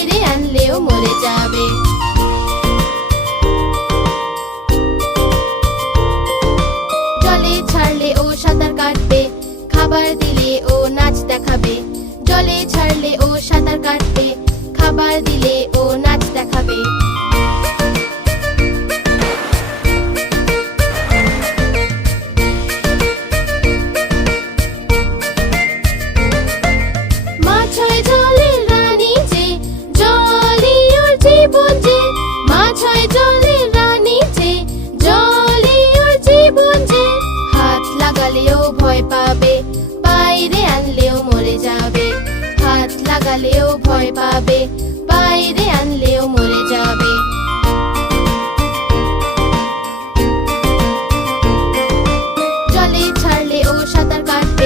বাইরে আনলেও মরে যাবে। জলে ছাড়লে ও সাঁতার কাটবে, খাবার দিলে ও নাচ দেখাবে। জলে ছাড়লে ও সাঁতার কাটবে, খাবার দিলে ও নাচ দেখাবে। মাছ হয় জলের রানী যে, জলই ওর জীবন যে। মাছ হয় জলের রানী যে, জলই ওর জীবন যে। হাত লাগালেও ভয় পাবে, বাইরে আনলেও মরে যাবে। হাত লাগালেও ভয় পাবে, বাইরে আনলেও মরে যাবে।